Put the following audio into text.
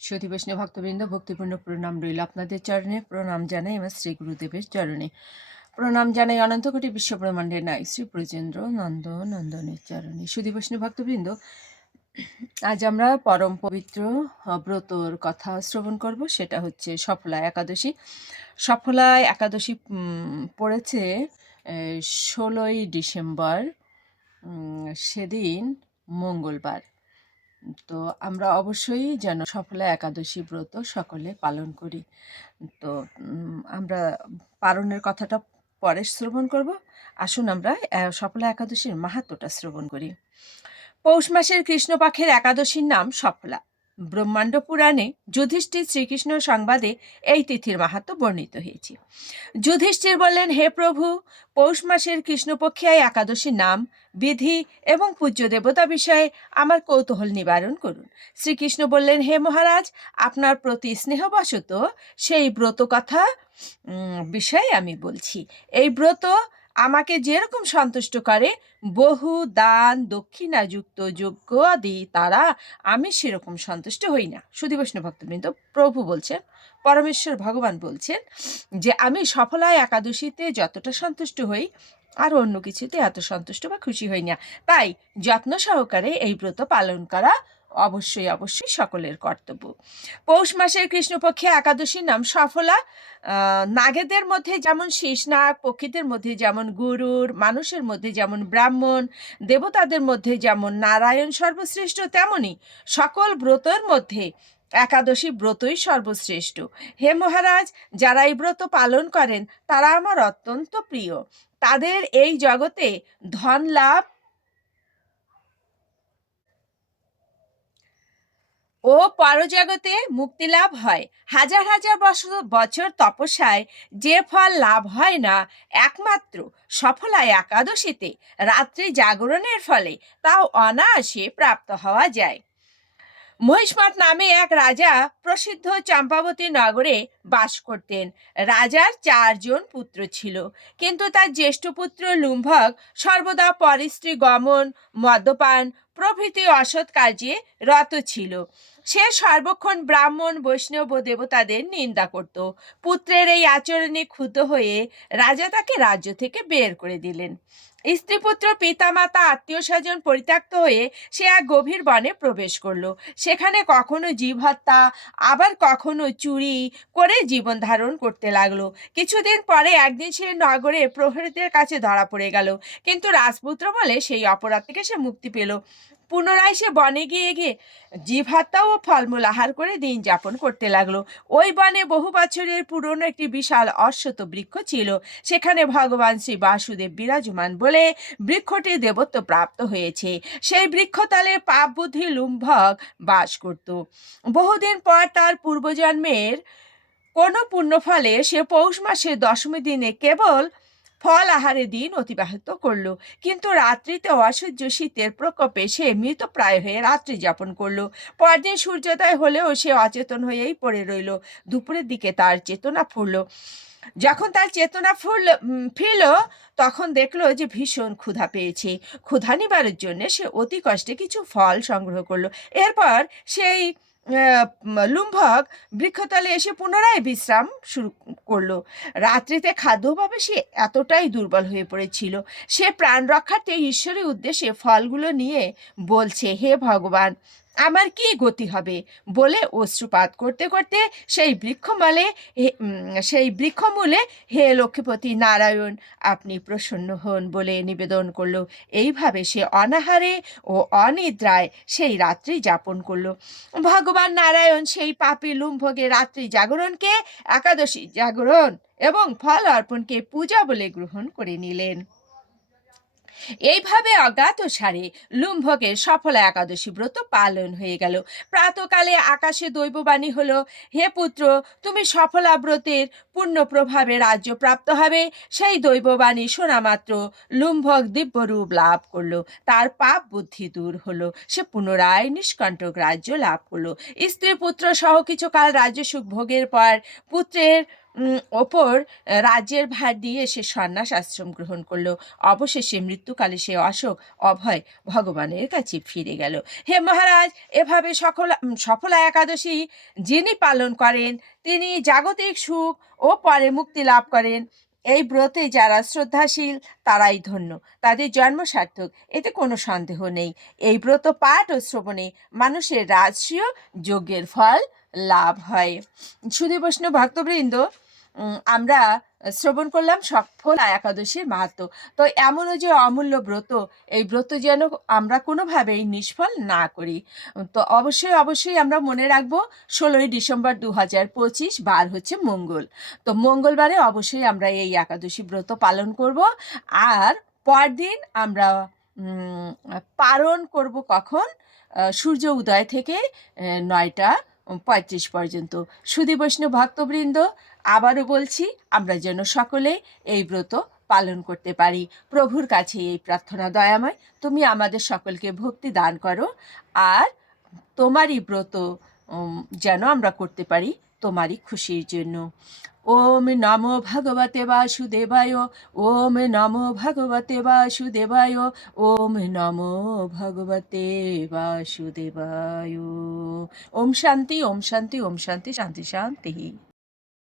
সুধী বৈষ্ণব ভক্তবৃন্দ, ভক্তিপূর্ণ প্রণাম রইল আপনাদের চরণে। প্রণাম জানাই আমার শ্রী গুরুদেবের চরণে। প্রণাম জানাই অনন্ত কোটি বিশ্বব্রহ্মাণ্ডের নাই শ্রী ব্রজেন্দ্র নন্দ নন্দনের চরণে। সুধী বৈষ্ণব ভক্তবৃন্দ, আজ আমরা পরম পবিত্র ব্রতর কথা শ্রবণ করব। সেটা হচ্ছে সফলা একাদশী। সফলা একাদশী পড়েছে 16ই ডিসেম্বর, সেদিন মঙ্গলবার। তো আমরা অবশ্যই যেন সফলা একাদশী ব্রত সকলে পালন করি। তো আমরা পালনের কথাটা পরে শ্রবণ করব। আসুন আমরা সফলা একাদশীর মাহাত্ম্যটা শ্রবণ করি। পৌষ মাসের কৃষ্ণপক্ষের একাদশীর নাম সফলা। ব্রহ্মাণ্ড পুরাণে যুধিষ্ঠির শ্রীকৃষ্ণ সংবাদে এই তিথির মাহাত্ম্য বর্ণিত হয়েছে। যুধিষ্ঠির বললেন, হে প্রভু, পৌষ মাসের কৃষ্ণপক্ষে একাদশীর নাম, বিধি এবং পূজ্য দেবতা বিষয়ে আমার কৌতূহল নিবারণ করুন। শ্রীকৃষ্ণ বললেন, হে মহারাজ, আপনার প্রতি স্নেহবশত সেই ব্রত কথা বিষয়ে আমি বলছি। এই ব্রত আমাকে যেরকম সন্তুষ্ট করে, বহু দান দক্ষিণাযুক্ত যজ্ঞ আদি তারা আমি সেরকম সন্তুষ্ট হই না। সুধী বৈষ্ণব ভক্তবৃন্দ, প্রভু বলছেন, পরমেশ্বর ভগবান বলছেন যে আমি সফলা একাদশীতে যতটা সন্তুষ্ট হই, আর অন্য কিছুতে এত সন্তুষ্ট বা খুশি হই না। তাই যত্ন সহকারে এই ব্রত পালন করা অবশ্যই অবশ্যই সকলের কর্তব্য। পৌষ মাসের কৃষ্ণপক্ষে একাদশীর নাম সফলা। নাগেদের মধ্যে যেমন শেষনাগ, পক্ষীদের মধ্যে যেমন গরুর, মানুষের মধ্যে যেমন ব্রাহ্মণ, দেবতাদের মধ্যে যেমন নারায়ণ সর্বশ্রেষ্ঠ, তেমনি সকল ব্রতের মধ্যে একাদশী ব্রতই সর্বশ্রেষ্ঠ। হে মহারাজ, যারা এই ব্রত পালন করেন তারা আমার অত্যন্ত প্রিয়। তাদের এই জগতে ধন লাভ ও পরজগতে মুক্তি লাভ হয়। হাজার হাজার বছর তপস্যায় যে ফল লাভ হয় না, একমাত্র সফলা একাদশীতে রাত্রি জাগরণের ফলে তাও অনায়াসে প্রাপ্ত হওয়া যায়। মহিষ্মঠ নামে এক রাজা প্রসিদ্ধ চম্পাবতী নগরে বাস করতেন। রাজার 4 জন পুত্র ছিল, কিন্তু তার জ্যেষ্ঠ পুত্র লুম্ভক সর্বদা পরস্ত্রী গমন, মদ্যপান প্রভৃতি অসৎ কাজে রত ছিল। সে সর্বক্ষণ ব্রাহ্মণ, বৈষ্ণব ও দেবতাদের নিন্দা করত। পুত্রের এই আচরণে ক্ষুব্ধ হয়ে রাজা তাকে রাজ্য থেকে বের করে দিলেন। স্ত্রীপুত্র, পিতামাতা, আত্মীয় স্বজন পরিত্যক্ত হয়ে সে এক গভীর বনে প্রবেশ করলো। সেখানে কখনো জীব হত্যা, আবার কখনো চুরি করে জীবন ধারণ করতে লাগলো। কিছুদিন পরে একদিন সে নগরে প্রহরীদের কাছে ধরা পড়ে গেল, কিন্তু রাজপুত্র বলে সেই অপরাধ থেকে সে মুক্তি পেল। পুনরায় সে বনে গিয়ে গিয়ে জীব হত্যা ও ফলমূল আহার করে দিন যাপন করতে লাগলো। ওই বনে বহু বছরের পুরনো একটি বিশাল অশ্বত্থ বৃক্ষ ছিল। সেখানে ভগবান শ্রী বাসুদেব বিরাজমান বলে বৃক্ষটি দেবত্ব প্রাপ্ত হয়েছে। সেই বৃক্ষতলে পাপ বুদ্ধি লুম্ভক বাস করত। বহুদিন পর তার পূর্বজন্মের কোনো পুণ্যফলে সে পৌষ মাসের দশমী দিনে কেবল ফল আহারে দিন অতিবাহিত করলো, কিন্তু রাত্রিতে অসহ্য শীতের প্রকোপে সে মৃতপ্রায় হয়ে রাত্রি যাপন করলো। পরদিন সূর্যোদয় হলেও সে অচেতন হয়েই পড়ে রইল। দুপুরের দিকে তার চেতনা ফুরল। যখন তার চেতনা ফিরল, তখন দেখলো যে ভীষণ ক্ষুধা পেয়েছে। ক্ষুধা নিবারের জন্য সে অতি কষ্টে কিছু ফল সংগ্রহ করলো। এরপর সেই লুম্ভক বৃক্ষতলে এসে পুনরায় বিশ্রাম শুরু করলো। রাত্রিতে খাদ্যভাবে সে এতটাই দুর্বল হয়ে পড়েছিল, সে প্রাণ রক্ষার্থে ঈশ্বরের উদ্দেশ্যে ফলগুলো নিয়ে বলছে, হে ভগবান, আমার কি গতি হবে বলে অশ্রুপাত করতে করতে সেই বৃক্ষমূলে হে লক্ষ্মীপতি নারায়ণ, আপনি প্রসন্ন হন বলে নিবেদন করলো। এইভাবে সে অনাহারে ও অনিদ্রায় সেই রাত্রি যাপন করলো। ভগবান নারায়ণ সেই পাপী লুম্ভকে রাত্রি জাগরণকে একাদশী জাগরণ এবং ফল অর্পণকে পূজা বলে গ্রহণ করে নিলেন। এইভাবে অজ্ঞাত সারে লুম্ভকের সফলা একাদশী ব্রত পালন হয়ে গেল। প্রাতকালে আকাশে দৈববাণী হলো, হে পুত্র, তুমি সফলা ব্রতের পূর্ণ প্রভাবে রাজ্য প্রাপ্ত হবে। সেই দৈববাণী শোনা মাত্র লুম্ভক দিব্যরূপ লাভ করলো। তার পাপ বুদ্ধি দূর হলো। সে পুনরায় নিষ্কণ্টক রাজ্য লাভ করলো। স্ত্রী পুত্র সহ কিছুকাল রাজ্য সুখ ভোগের পর পুত্রের ওপর রাজ্যের ভার দিয়ে সে সন্ন্যাস আশ্রম গ্রহণ করলো। অবশেষে মৃত্যুকালে সে অশোক অভয় ভগবানের কাছে ফিরে গেল। হে মহারাজ, এভাবে সফলা একাদশী যিনি পালন করেন তিনি জাগতিক সুখ ও পরে মুক্তি লাভ করেন। এই ব্রতে যারা শ্রদ্ধাশীল তারাই ধন্য, তাদের জন্ম সার্থক, এতে কোনো সন্দেহ নেই। এই ব্রত পাঠ ও শ্রবণে মানুষের রাজসীয় যজ্ঞের ফল লাভ হয়। সুধী বৈষ্ণব ভক্তবৃন্দ, আমরা শ্রবণ করলাম সফলা একাদশীর মাহাত্ম্য। তো এমনও যে অমূল্য ব্রত, এই ব্রত যেন আমরা কোনোভাবেই নিষ্ফল না করি। তো অবশ্যই অবশ্যই আমরা মনে রাখবো 16ই ডিসেম্বর 2025 বার হচ্ছে মঙ্গল। তো মঙ্গলবারে অবশ্যই আমরা এই একাদশী ব্রত পালন করব। আর পরদিন আমরা পালন করব কখন? সূর্য উদয় থেকে 9টা 35 পর্যন্ত। সুধী বৈষ্ণব ভক্তবৃন্দ, আবারও বলছি, আমরা যেন সকলে এই ব্রত পালন করতে পারি। প্রভুর কাছে এই প্রার্থনা, দয়াময় তুমি আমাদের সকলকে ভক্তি দান করো, আর তোমারই ব্রত যেন আমরা করতে পারি তোমারই খুশির জন্য। ওম নমো ভগবতে বাসুদেবায়, ওম নমো ভগবতে বাসুদেবায়, ওম নমো ভগবতে বাসুদেবায়। ওম শান্তি, ওম শান্তি, ওম শান্তি, শান্তি শান্তি।